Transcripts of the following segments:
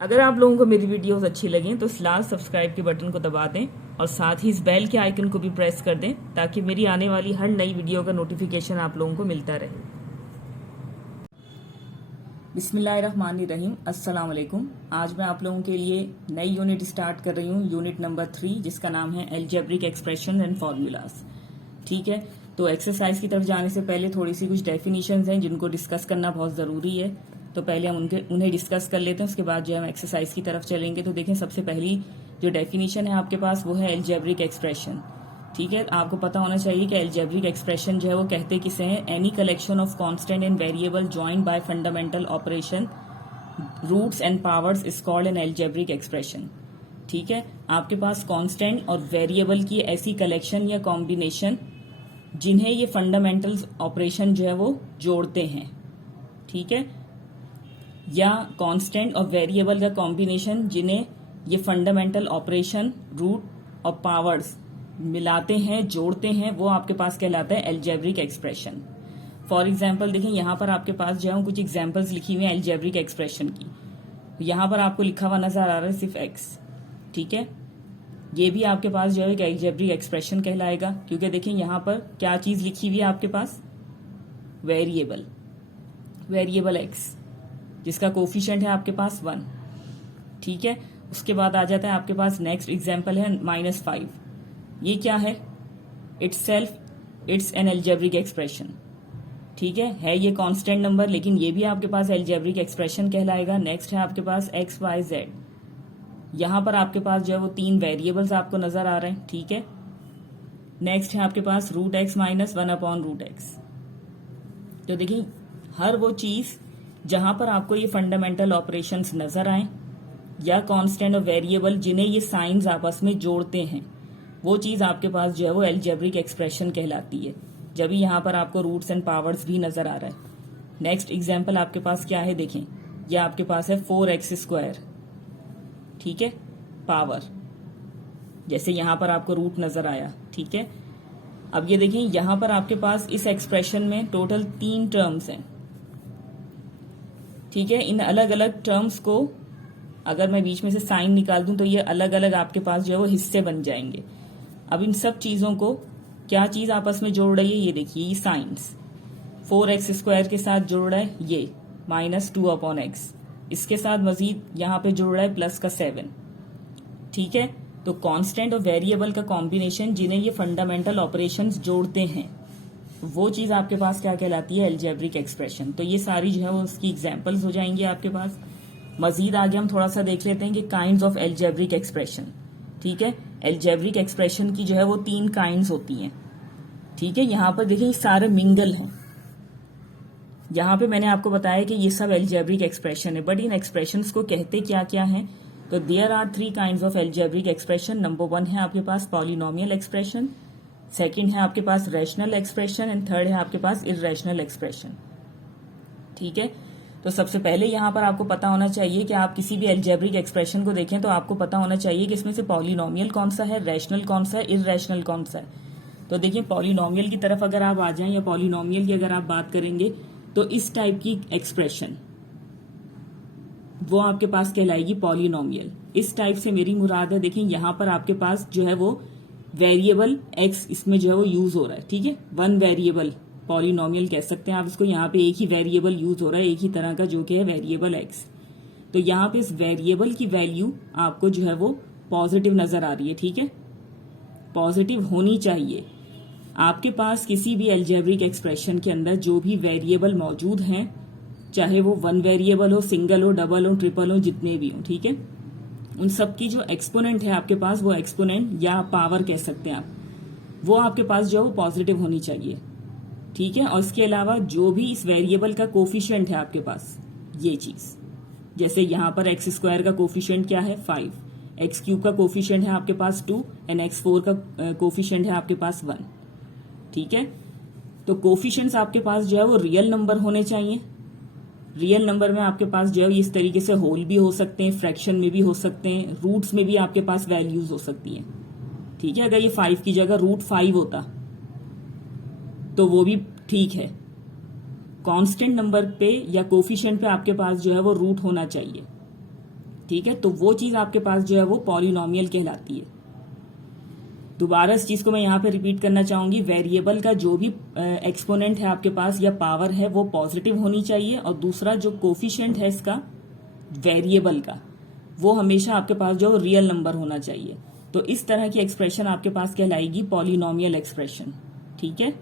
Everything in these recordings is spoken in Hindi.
अगर आप लोगों को मेरी वीडियोस अच्छी लगें तो इस लाल सब्सक्राइब के बटन को दबा दें और साथ ही इस बेल के आइकन को भी प्रेस कर दें ताकि मेरी आने वाली हर नई वीडियो का नोटिफिकेशन आप लोगों को मिलता रहे। बिस्मिल्लाहिर्रहमानिर्रहीम, अस्सलाम वालेकुम। आज मैं आप लोगों के लिए नई यूनिट स्टार्ट कर रही हूँ, यूनिट नंबर 3, जिसका नाम है अलजेब्रिक एक्सप्रेशन एंड फार्मूलाज। ठीक है, तो एक्सरसाइज की तरफ जाने से पहले थोड़ी सी कुछ डेफिनेशंस हैं जिनको डिस्कस करना बहुत ज़रूरी है। तो पहले हम उन्हें डिस्कस कर लेते हैं, उसके बाद जो है हम एक्सरसाइज की तरफ चलेंगे। तो देखें, सबसे पहली जो डेफिनेशन है आपके पास वो है अलजेब्रिक एक्सप्रेशन। ठीक है, आपको पता होना चाहिए कि अलजेब्रिक एक्सप्रेशन जो है वो कहते किसे हैं। Any collection of constant and variable joined by fundamental operation roots and powers is called an algebraic expression. ठीक है, आपके पास कांस्टेंट और वेरिएबल की ऐसी कलेक्शन या कॉम्बिनेशन जिन्हें ये फंडामेंटल ऑपरेशन जो है वो जोड़ते हैं। ठीक है, या कांस्टेंट और वेरिएबल का कॉम्बिनेशन जिन्हें ये फंडामेंटल ऑपरेशन रूट और पावर्स मिलाते हैं, जोड़ते हैं, वो आपके पास कहलाता है अलजेब्रिक एक्सप्रेशन। फॉर एग्जाम्पल देखें, यहाँ पर आपके पास जो है कुछ एग्जाम्पल्स लिखी हुई हैं अलजेब्रिक एक्सप्रेशन की। यहाँ पर आपको लिखा हुआ नजर आ रहा है सिर्फ एक्स। ठीक है, ये भी आपके पास जो है एक अलजेब्रिक एक्सप्रेशन कहलाएगा, क्योंकि देखें यहाँ पर क्या चीज लिखी हुई है आपके पास, वेरिएबल, वेरिएबल एक्स जिसका कोफिशिएंट है आपके पास 1। ठीक है, उसके बाद आ जाता है आपके पास नेक्स्ट एग्जाम्पल है -5। ये क्या है? It's an algebraic expression. ठीक है ये कांस्टेंट नंबर, लेकिन ये भी आपके पास अलजेब्रिक एक्सप्रेशन कहलाएगा। नेक्स्ट है आपके पास एक्स वाई जेड। यहां पर आपके पास जो है वो 3 वेरिएबल्स आपको नजर आ रहे हैं। ठीक है, नेक्स्ट है आपके पास √x - 1/√x। तो देखिए, हर वो चीज जहां पर आपको ये फंडामेंटल ऑपरेशंस नजर आए या कांस्टेंट और वेरिएबल जिन्हें ये साइंस आपस में जोड़ते हैं, वो चीज आपके पास जो है वो अलजेब्रिक एक्सप्रेशन कहलाती है। जब यहाँ पर आपको रूट्स एंड पावर्स भी नजर आ रहा है। नेक्स्ट एग्जाम्पल आपके पास क्या है, देखें, ये आपके पास है 4x²। ठीक है, पावर, जैसे यहां पर आपको रूट नजर आया। ठीक है, अब ये देखिए, यहां पर आपके पास इस एक्सप्रेशन में टोटल 3 टर्म्स हैं। ठीक है, इन अलग अलग टर्म्स को अगर मैं बीच में से साइन निकाल दूं तो ये अलग अलग आपके पास जो है वो हिस्से बन जाएंगे। अब इन सब चीजों को क्या चीज आपस में जोड़ रही है, ये देखिए, ये साइंस 4x² के साथ जोड़ रहा है ये -2/x, इसके साथ मजीद यहाँ पे जुड़ रहा है प्लस का 7। ठीक है, तो कांस्टेंट और वेरिएबल का कॉम्बिनेशन जिन्हें ये फंडामेंटल ऑपरेशंस जोड़ते हैं, वो चीज आपके पास क्या कहलाती है, अलजेब्रिक एक्सप्रेशन। तो ये सारी जो है वो उसकी एग्जांपल्स हो जाएंगी आपके पास। मजीद आगे हम थोड़ा सा देख लेते हैं कि काइंड्स ऑफ अलजेब्रिक एक्सप्रेशन। ठीक है, अलजेब्रिक एक्सप्रेशन की जो है वो 3 काइंड्स होती हैं। ठीक है, यहाँ पर देखिए सारे मिंगल हैं। यहाँ पे मैंने आपको बताया कि ये सब अलजेब्रिक एक्सप्रेशन है, बट इन एक्सप्रेशंस को कहते क्या क्या हैं। तो there are 3 kinds of algebraic expression. Number 1 है आपके पास पॉलिनोमियल एक्सप्रेशन, सेकंड है आपके पास रैशनल एक्सप्रेशन एंड थर्ड है आपके पास इर्रेशनल एक्सप्रेशन। ठीक है, तो सबसे पहले यहाँ पर आपको पता होना चाहिए कि आप किसी भी अलजेब्रिक एक्सप्रेशन को देखें तो आपको पता होना चाहिए कि इसमें से पॉलिनोमियल कौन सा है, रैशनल कौन सा है, इर्रेशनल कौन सा है। तो देखिए, पॉलिनोमियल की तरफ अगर आप आ जाएं या पॉलिनोमियल की अगर आप बात करेंगे तो इस टाइप की एक्सप्रेशन वो आपके पास कहलाएगी पॉलिनोमियल। इस टाइप से मेरी मुराद है, देखिए यहाँ पर आपके पास जो है वो वेरिएबल एक्स इसमें जो है वो यूज हो रहा है। ठीक है, 1 वेरिएबल पॉलिनोमियल कह सकते हैं आप इसको। यहाँ पे एक ही वेरिएबल यूज हो रहा है, एक ही तरह का, जो कि है वेरिएबल एक्स। तो यहाँ पे इस वेरिएबल की वैल्यू आपको जो है वो पॉजिटिव नजर आ रही है। ठीक है, पॉजिटिव होनी चाहिए। आपके पास किसी भी अलजेब्रिक एक्सप्रेशन के अंदर जो भी वेरिएबल मौजूद हैं, चाहे वो 1 वेरिएबल हो, सिंगल हो, डबल हो, ट्रिपल हो, जितने भी हो, ठीक है, उन सब की जो एक्सपोनेंट है आपके पास, वो एक्सपोनेंट या पावर कह सकते हैं आप, वो आपके पास जो है वो पॉजिटिव होनी चाहिए। ठीक है, और इसके अलावा जो भी इस वेरिएबल का कोफिशिएंट है आपके पास, ये चीज, जैसे यहाँ पर x² का कोफिशिएंट क्या है 5, x³ का कोफिशिएंट है आपके पास 2 एंड x4 का कोफिशिएंट है आपके पास 1। ठीक है, तो कोफिशिएंट्स आपके पास जो है वो रियल नंबर होने चाहिए। रियल नंबर में आपके पास जो है इस तरीके से होल भी हो सकते हैं, फ्रैक्शन में भी हो सकते हैं, रूट्स में भी आपके पास वैल्यूज हो सकती हैं। ठीक है, अगर ये 5 की जगह √5 होता तो वो भी ठीक है। कांस्टेंट नंबर पे या कोफिशिएंट पे आपके पास जो है वो रूट होना चाहिए। ठीक है, तो वो चीज आपके पास जो है वो पॉलिनोमियल कहलाती है। दोबारा इस चीज को मैं यहाँ पे रिपीट करना चाहूंगी, वेरिएबल का जो भी एक्सपोनेंट है आपके पास या पावर है वो पॉजिटिव होनी चाहिए, और दूसरा जो कोफिशिएंट है इसका वेरिएबल का वो हमेशा आपके पास जो रियल नंबर होना चाहिए। तो इस तरह की एक्सप्रेशन आपके पास कहलाएगी पॉलिनोमियल एक्सप्रेशन। ठीक है,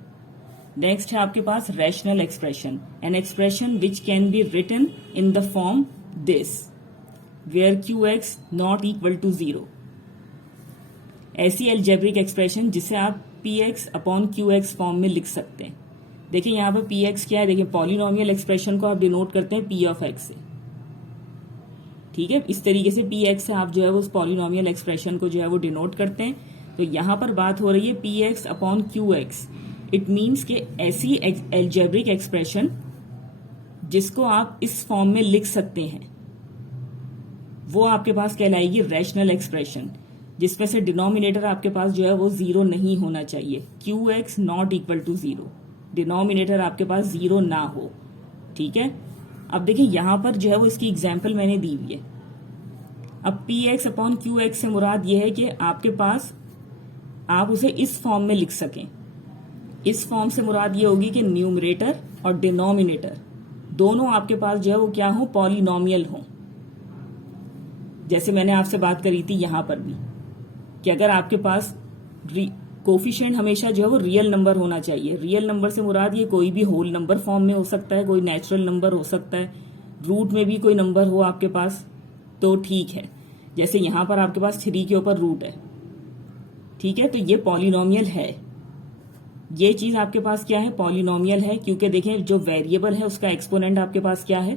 नेक्स्ट है आपके पास rational expression, an expression which can be written in the form this where Q X not equal to 0। ऐसी एल्जेब्रिक एक्सप्रेशन जिसे आप P X upon Q X form में लिख सकते हैं। देखिए यहाँ पर पी एक्स क्या है, देखिए पॉलिनोमियल एक्सप्रेशन को आप डिनोट करते हैं पी ऑफ एक्स से। ठीक है, इस तरीके से पी एक्स से आप जो है वो उस पॉलिनोमियल एक्सप्रेशन को जो है वो डिनोट करते हैं। तो यहाँ पर बात हो रही है P X upon Q x. It means कि ऐसी एल्जेब्रिक एक्सप्रेशन जिसको आप इस फॉर्म में लिख सकते हैं वो आपके पास कहलाएगी रैशनल एक्सप्रेशन, जिसमें से डिनोमिनेटर आपके पास जो है वो 0 नहीं होना चाहिए। Q X not equal to 0, denominator आपके पास 0 ना हो। ठीक है, अब देखिए यहां पर जो है वो इसकी एग्जाम्पल मैंने दी हुई है। अब P X upon Q x से मुराद ये है कि आपके पास आप उसे इस फॉर्म में लिख सकें। इस फॉर्म से मुराद ये होगी कि न्यूमरेटर और डिनोमिनेटर दोनों आपके पास जो है वो क्या हो, पॉलिनोमियल हो। जैसे मैंने आपसे बात करी थी यहां पर भी कि अगर आपके पास कोफिशिएंट हमेशा जो है वो रियल नंबर होना चाहिए। रियल नंबर से मुराद ये कोई भी होल नंबर फॉर्म में हो सकता है, कोई नेचुरल नंबर हो सकता है, रूट में भी कोई नंबर हो आपके पास तो ठीक है। जैसे यहां पर आपके पास 3 के ऊपर रूट है। ठीक है, तो ये पॉलिनोमियल है। ये चीज आपके पास क्या है, पॉलिनोमियल है, क्योंकि देखें जो वेरिएबल है उसका एक्सपोनेंट आपके पास क्या है,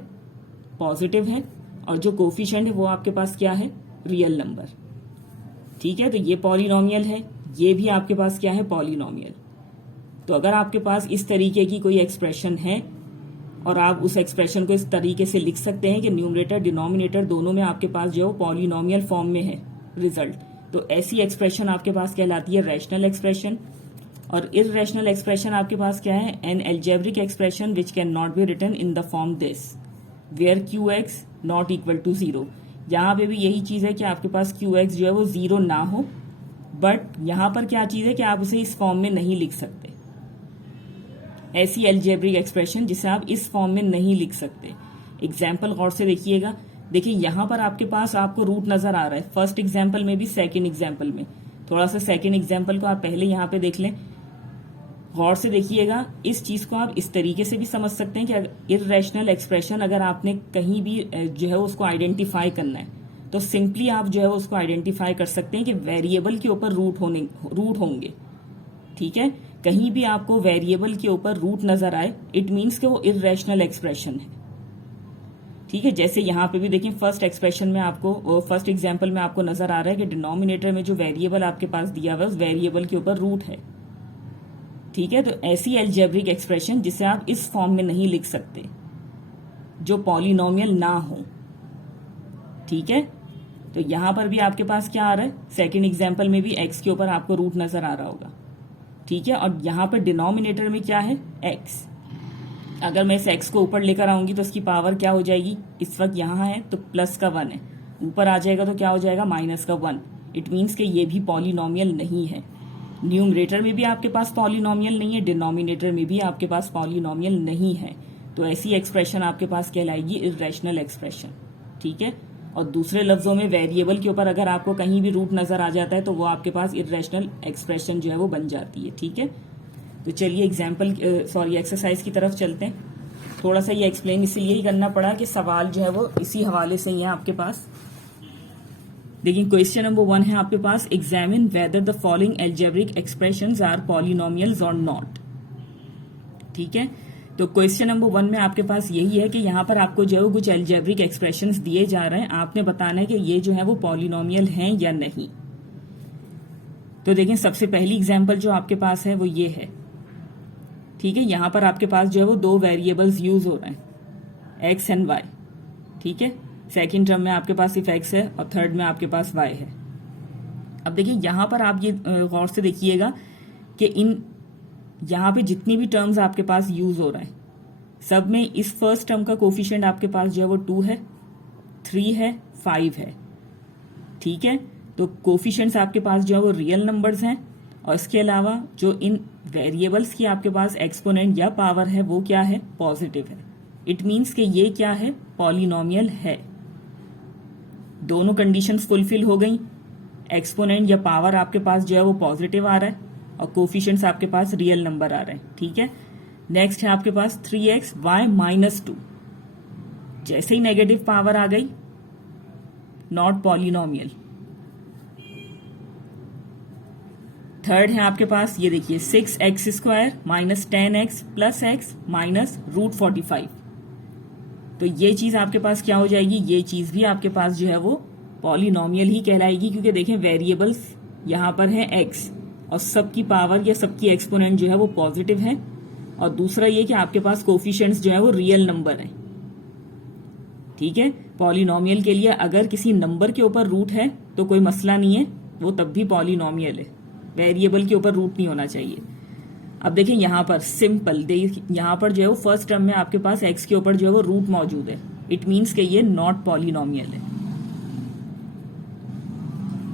पॉजिटिव है, और जो कोफिशिएंट है वो आपके पास क्या है, रियल नंबर। ठीक है, तो ये पॉलिनोमियल है, ये भी आपके पास क्या है, पॉलिनोमियल। तो अगर आपके पास इस तरीके की कोई एक्सप्रेशन है और आप उस एक्सप्रेशन को इस तरीके से लिख सकते हैं कि न्यूमरेटर डिनोमिनेटर दोनों में आपके पास जो पॉलिनोमियल फॉर्म में है रिजल्ट, तो ऐसी एक्सप्रेशन आपके पास कहलाती है रैशनल एक्सप्रेशन। और इररेशनल एक्सप्रेशन आपके पास क्या है, an algebraic expression which can not be written in the form this where Q X not equal to 0। यहाँ पे भी यही चीज है कि आपके पास क्यू एक्स जो है वो 0 ना हो, बट यहां पर क्या चीज है कि आप उसे इस फॉर्म में नहीं लिख सकते। ऐसी एल्जेब्रिक एक्सप्रेशन जिसे आप इस फॉर्म में नहीं लिख सकते। एग्जाम्पल गौर से देखिएगा, देखिए यहां पर आपके पास आपको रूट नजर आ रहा है, फर्स्ट एग्जाम्पल में भी सेकेंड एग्जाम्पल में। थोड़ा सा सेकेंड एग्जाम्पल को आप पहले यहां पे देख लें, गौर से देखिएगा। इस चीज को आप इस तरीके से भी समझ सकते हैं कि इररेशनल एक्सप्रेशन अगर आपने कहीं भी जो है उसको आइडेंटिफाई करना है तो सिंपली आप जो है उसको आइडेंटिफाई कर सकते हैं कि वेरिएबल के ऊपर रूट होंगे। ठीक है, कहीं भी आपको वेरिएबल के ऊपर रूट नजर आए इट मीन्स कि वो इररेशनल एक्सप्रेशन है। ठीक है, जैसे यहां पे भी देखिए फर्स्ट एक्सप्रेशन में आपको, फर्स्ट एग्जाम्पल में आपको नजर आ रहा है कि डिनोमिनेटर में जो वेरिएबल आपके पास दिया हुआ है उस वेरिएबल के ऊपर रूट है। ठीक है, तो ऐसी एल्जेब्रिक एक्सप्रेशन जिसे आप इस फॉर्म में नहीं लिख सकते, जो पॉलिनोमियल ना हो। ठीक है, तो यहां पर भी आपके पास क्या आ रहा है, सेकंड एग्जाम्पल में भी एक्स के ऊपर आपको रूट नजर आ रहा होगा। ठीक है, और यहां पर डिनोमिनेटर में क्या है, एक्स। अगर मैं इस एक्स को ऊपर लेकर आऊंगी तो उसकी पावर क्या हो जाएगी, इस वक्त यहां है तो प्लस का 1 है, ऊपर आ जाएगा तो क्या हो जाएगा, माइनस का 1। इट मीन्स कि ये भी पॉलिनोमियल नहीं है। न्यूमरेटर में भी आपके पास पॉलिनोमियल नहीं है, डिनोमिनेटर में भी आपके पास पॉलिनोमियल नहीं है। तो ऐसी एक्सप्रेशन आपके पास कहलाएगी इररेशनल एक्सप्रेशन। ठीक है, और दूसरे लफ्जों में वेरिएबल के ऊपर अगर आपको कहीं भी रूट नजर आ जाता है तो वो आपके पास इररेशनल एक्सप्रेशन जो है वो बन जाती है। ठीक है, तो चलिए एक्सरसाइज की तरफ चलते हैं। थोड़ा सा ये एक्सप्लेन इसलिए ही करना पड़ा कि सवाल जो है वो इसी हवाले से ही है आपके पास। देखिए क्वेश्चन नंबर 1 है आपके पास, examine whether the following algebraic expressions are polynomials और नॉट। ठीक है, तो क्वेश्चन नंबर 1 में आपके पास यही है कि यहाँ पर आपको जो है कुछ एल्जेब्रिक एक्सप्रेशंस दिए जा रहे हैं, आपने बताना है कि ये जो है वो पॉलिनोमियल हैं या नहीं। तो देखें सबसे पहली एग्जांपल जो आपके पास है वो ये है। ठीक है, यहाँ पर आपके पास जो है वो 2 वेरिएबल्स यूज हो रहे हैं, एक्स एंड वाई। ठीक है, सेकेंड टर्म में आपके पास सिर्फ एक्स है और थर्ड में आपके पास वाई है। अब देखिए यहाँ पर आप ये गौर से देखिएगा कि यहाँ पे जितनी भी टर्म्स आपके पास यूज हो रहे हैं सब में इस फर्स्ट टर्म का कोफिशिएंट आपके पास जो है वो 2 है, 3 है, 5 है। ठीक है, तो कोफिशिएंट्स आपके पास जो है वो रियल नंबर्स हैं, और इसके अलावा जो इन वेरिएबल्स की आपके पास एक्सपोनेंट या पावर है वो क्या है, पॉजिटिव है। इट मीन्स कि ये क्या है, पॉलिनोमियल है। दोनों कंडीशंस फुलफिल हो गई, एक्सपोनेंट या पावर आपके पास जो है वो पॉजिटिव आ रहा है और कोफिशिएंट्स आपके पास रियल नंबर आ रहे हैं। ठीक है, नेक्स्ट है आपके पास 3x(y-2). जैसे ही नेगेटिव पावर आ गई, नॉट पॉलिनोमियल। थर्ड है आपके पास, ये देखिए 6x² - 10x + x - √45। तो ये चीज आपके पास क्या हो जाएगी, ये चीज भी आपके पास जो है वो पॉलिनोमियल ही कहलाएगी, क्योंकि देखें वेरिएबल्स यहां पर है x और सबकी पावर या सबकी एक्सपोनेंट जो है वो पॉजिटिव है, और दूसरा ये कि आपके पास कोफिशिएंट्स जो है वो रियल नंबर है। ठीक है, पॉलिनोमियल के लिए अगर किसी नंबर के ऊपर रूट है तो कोई मसला नहीं है, वो तब भी पॉलिनोमियल है। वेरिएबल के ऊपर रूट नहीं होना चाहिए। अब देखें यहां पर सिंपल, यहां पर जो है वो फर्स्ट टर्म में आपके पास x के ऊपर जो है वो रूट मौजूद है। इट मीन्स कि ये नॉट पॉलिनोमियल है।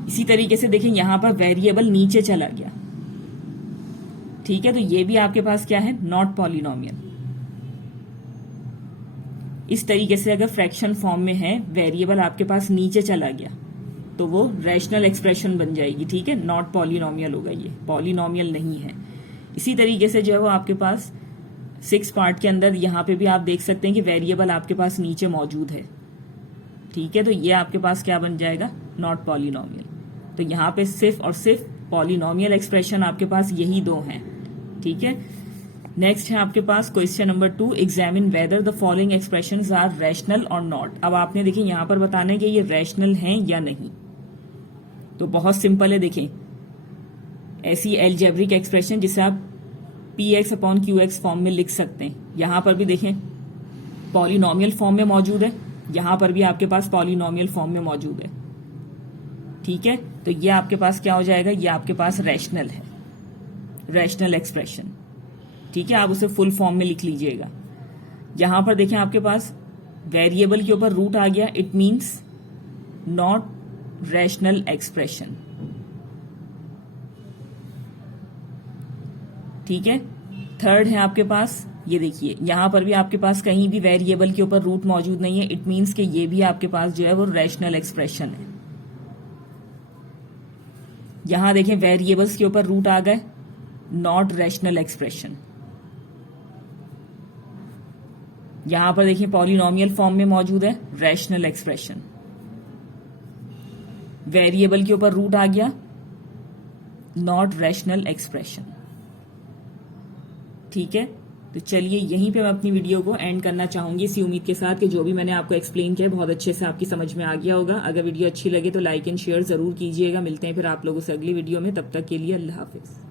इसी तरीके से देखें यहां पर वेरिएबल नीचे चला गया। ठीक है, तो ये भी आपके पास क्या है, नॉट पॉलिनोमियल। इस तरीके से अगर फ्रैक्शन फॉर्म में है, वेरिएबल आपके पास नीचे चला गया तो वो रैशनल एक्सप्रेशन बन जाएगी। ठीक है, नॉट पॉलिनोमियल होगा, ये पॉलिनोमियल नहीं है। इसी तरीके से जो है वो आपके पास 6 पार्ट के अंदर यहां पे भी आप देख सकते हैं कि वेरिएबल आपके पास नीचे मौजूद है। ठीक है, तो ये आपके पास क्या बन जाएगा, नॉट पॉलिनोमियल। तो यहां पे सिर्फ और सिर्फ पॉलिनोमियल एक्सप्रेशन आपके पास यही दो हैं। ठीक है, नेक्स्ट है आपके पास question number 2, examine whether the following expressions are rational और नॉट। अब आपने देखिए यहां पर बताना है कि ये रैशनल हैं या नहीं। तो बहुत सिंपल है, देखें ऐसी एल्जेब्रिक एक्सप्रेशन जिसे आप px/qx फॉर्म में लिख सकते हैं, यहां पर भी देखें पॉलिनोमियल फॉर्म में मौजूद है, यहां पर भी आपके पास पॉलिनोमियल फॉर्म में मौजूद है। ठीक है, तो ये आपके पास क्या हो जाएगा, ये आपके पास रैशनल है, रैशनल एक्सप्रेशन। ठीक है, आप उसे फुल फॉर्म में लिख लीजिएगा। यहां पर देखें आपके पास वेरिएबल के ऊपर रूट आ गया, it means not rational expression. ठीक है, थर्ड है आपके पास, ये देखिए यहां पर भी आपके पास कहीं भी वेरिएबल के ऊपर रूट मौजूद नहीं है, इट मीन्स कि ये भी आपके पास जो है वो रैशनल एक्सप्रेशन है। यहां देखें वेरिएबल्स के ऊपर रूट आ गए, नॉट रैशनल एक्सप्रेशन। यहां पर देखिए पॉलिनोमियल फॉर्म में मौजूद है, रैशनल एक्सप्रेशन। वेरिएबल के ऊपर रूट आ गया, नॉट रैशनल एक्सप्रेशन। ठीक है, तो चलिए यहीं पे मैं अपनी वीडियो को एंड करना चाहूंगी, इसी उम्मीद के साथ कि जो भी मैंने आपको एक्सप्लेन किया बहुत अच्छे से आपकी समझ में आ गया होगा। अगर वीडियो अच्छी लगे तो लाइक एंड शेयर जरूर कीजिएगा। मिलते हैं फिर आप लोगों से अगली वीडियो में, तब तक के लिए अल्लाह हाफिज।